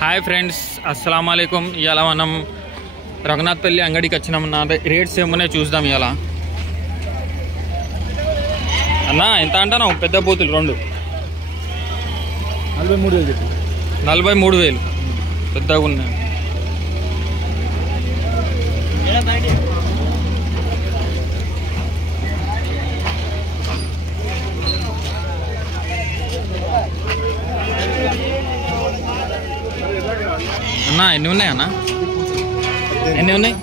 Hi friends, అస్సలాము అలైకుం. ఇవాళ మనం రఘునాథ్పల్లి అంగడికి వచ్చినాం. నా రేట్స్ ఏమున్నాయి చూద్దాం. ఇవాళ అన్నా ఎంత అంటున్నావు? పెద్ద బూతులు రెండు 43,000 పెద్దగా ఉన్నాయి. అన్నా ఎన్ని ఉన్నాయి? అన్న ఎన్ని ఉన్నాయి?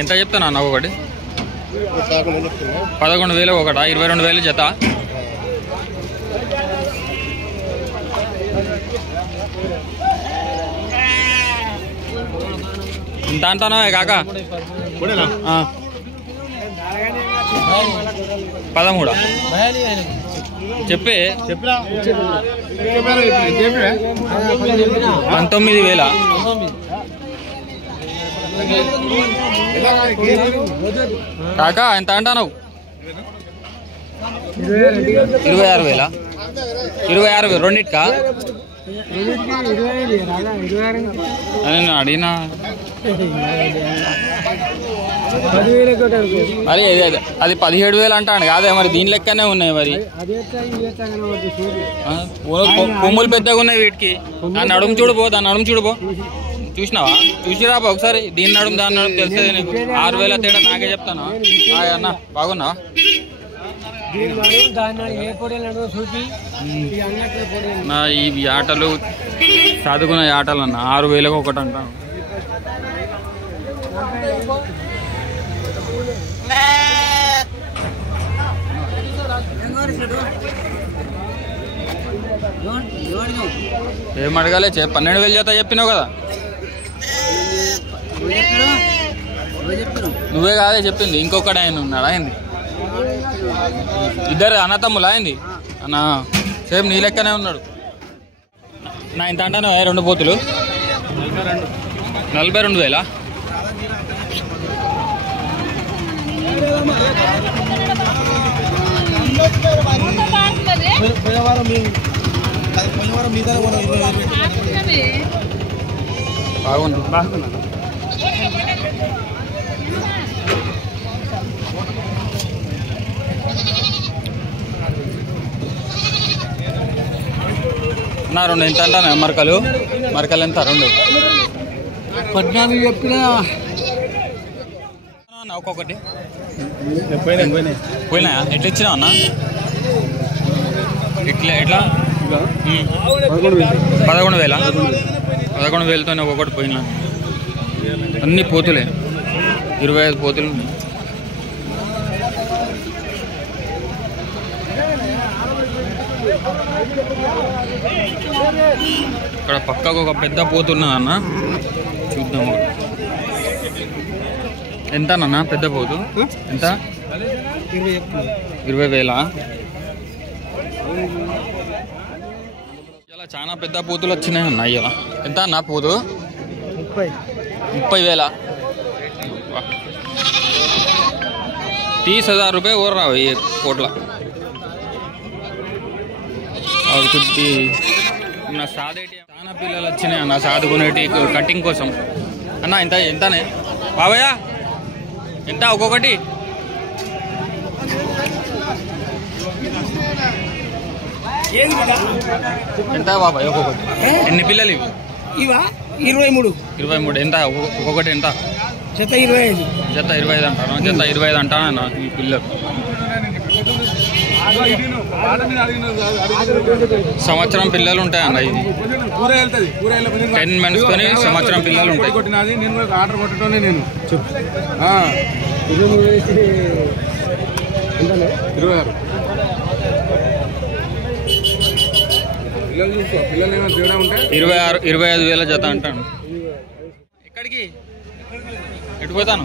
ఎంత చెప్తాను అన్న? ఒకటి 11,000 ఒకటా? 22,000 జత. ఇంత అంటున్నావే కాక? 13 చెప్పే 19,000. కాకా ఎంత అంటున్నావు? 26,000. 26,000 రెండిటికా? నేను అడిగినా మరి అది 17,000 అంటాను కాదే. మరి దీని లెక్కనే ఉన్నాయి. మరి కొమ్ములు పెద్దగా ఉన్నాయి వీటికి. దాన్ని నడుము చూడబో, దాన్ని నడుము చూడబో. చూసినావా? చూసిరాబా ఒకసారి. దీని నడుము దాని నడుము తెలుస్తుంది నీకు. 6,000 తేడా నాకే చెప్తాను అన్న. బాగున్నావా? నా ఈ ఆటలు చదువుకున్న ఆటలు అన్న 6,000 ఒకటి అంటాను. ఏం అడగాలి? 12,000 జత చెప్పినావు కదా. నువ్వే కాదే చెప్పింది. ఇంకొకటి ఆయన ఉన్నాడు. అయింది ఇద్దరు అన్నతమ్ములు. అయింది అన్న సేమ్ నీ లెక్కనే ఉన్నాడు. నా ఇంత అంటాను. 2 బూతులు 42,000. బాగుంది. నా 2 ఎంత అంటాను? మరకలు ఎంత? 2 14 చెప్పినా ఒక్కొక్కటి పోయినాయా? ఎట్లా ఇచ్చినావు అన్న? ఎట్లా 11,000తోనే ఒక్కొక్కటి పోయినా. అన్ని పోతులే. 25 పోతులు. ఇక్కడ పక్కకు ఒక పెద్ద పోతున్నది అన్న. చూద్దాం. ఎంత అన్న పెద్ద పోతు? ఎంత? 20,000. ఇలా చాలా పెద్ద పోతులు వచ్చినాయి అన్న. ఇలా ఎంత అన్న పోతు? 30,000. 30,000 रुपये और रहा है ये कोटला. और कुछ నా సాదేటి చాలా పిల్లలు వచ్చినాయి అన్న సాదుకునేటి కటింగ్ కోసం. అన్న ఎంతనే బాబయ్య? ఎంత ఒక్కొక్కటి? ఎంత బాబాయ్ ఒక్కొక్కటి? ఎన్ని పిల్లలు ఇవి? ఇవా 23. ఎంత ఒక్కొక్కటి? ఎంత? జత 25. జత 25 అంటాను. జత 25 అంటాను ఈ పిల్లలు. సంవత్సరం పిల్లలు ఉంటాయి అన్న. ఇది 10 months తోని సంవత్సరం పిల్లలు ఉంటాయి. ఆర్డర్ కొట్టడం నేను 25,000 జత అంటాను. ఎక్కడికి ఎటు పోతాను?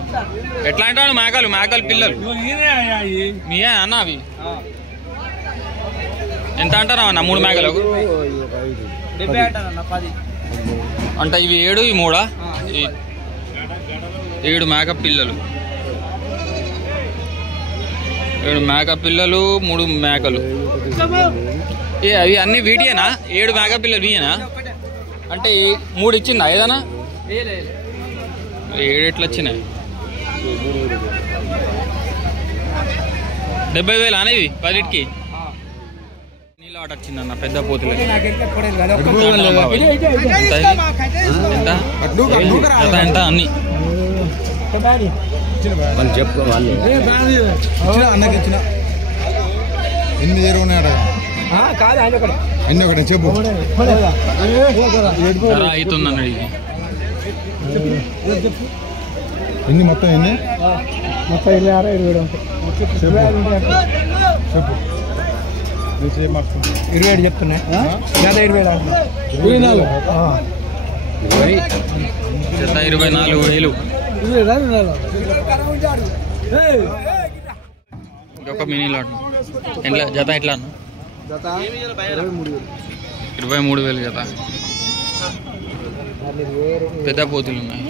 ఎట్లా అంటాను? మేకలు పిల్లలు మీయా అన్న? అవి ఎంత అంటారా అన్న? 3 మేకలకు అంటే ఇవి 7, ఇవి 3. 7 మేక పిల్లలు. 7 మేక పిల్లలు, 3 మేకలు. అవి అన్ని వీటియేనా? 7 మేక పిల్లలు వీయేనా? అంటే 3 ఇచ్చిందా ఏదైనా? 7 ఎట్లా వచ్చినాయి? 70,000 అనేవి 10కి. నీళ్ళు ఆట వచ్చిందన్న పెద్ద పోతులు. ఎంత అన్ని చెప్పుకోవాలి. అన్నకి ఇచ్చిన ఎన్ని జరుగున్నాయట అన్ని ఒకటి చెప్పు. అవుతుందన్నాడు ఇది. ఎన్ని మొత్తం ఎన్ని? మొత్తం 26, 27 చెప్తున్నాయి. 24 24,000. ఇంకొక మినీ లాట్ ఎట్లా జత? ఎట్లా 23,000 జత. పెద్ద పోతులు ఉన్నాయి.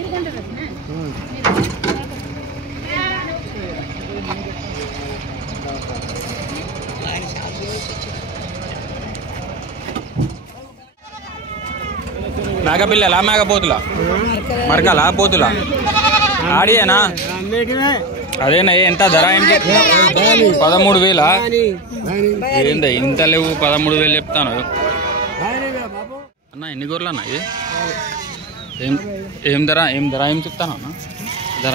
మేకపిల్లలా మేకపోతులా? మరకలా పోతులా? ఆడియేనా? అదేనా? ఎంత ధర? ఏంటి? 13,000. ఏందా ఇంత లేవు? 13,000 చెప్తాను అన్న. ఎన్ని గొర్రెలు అన్న ఇది? ఏం ధర ఏం చెప్తాను అన్న ధర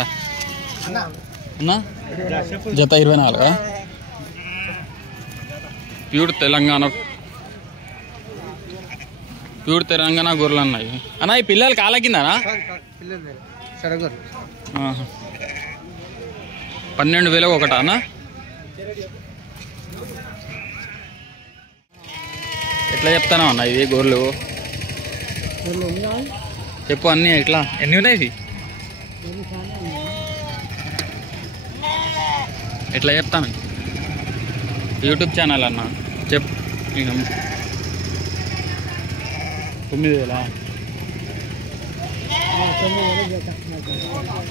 అన్న? జత 24. ప్యూర్ తెలంగాణ గొర్రెలు అన్నాయి అన్న. ఈ పిల్లలు కాల కిందనా? 12,000 ఒకటా అన్న? ఎట్లా చెప్తాను అన్న ఇది గొర్రెలు? చెప్పు అన్నీ. ఎట్లా ఎన్ని ఉన్నాయి ఇవి? ఎట్లా చెప్తాను? యూట్యూబ్ ఛానల్ అన్న చెప్పు. 9,000.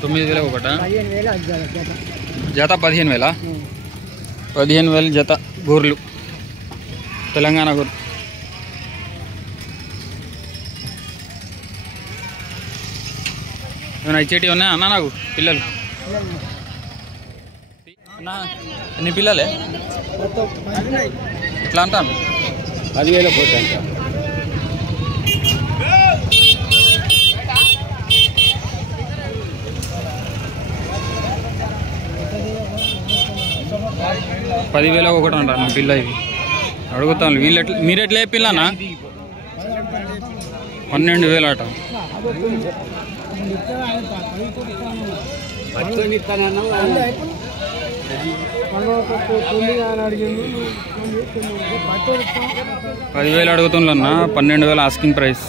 9,000 ఒకటా? జత 15,000. 15,000 జత గొర్రెలు, తెలంగాణ గొర్రెలు. ఏమైనా ఇచ్చేటివి ఉన్నాయా అన్న నాకు పిల్లలు? అన్న ఎన్ని పిల్లలే? ఎట్లా అంటాను? 10,000 పోతా. $10,000 ఒకటి అంటారు నా పిల్ల. ఇవి అడుగుతాను. వీళ్ళు ఎట్లా? మీరు ఎట్లా పిల్లనా? 12,000 అట. $10,000 అడుగుతున్నా. 12,000 ఆస్కింగ్ ప్రైస్.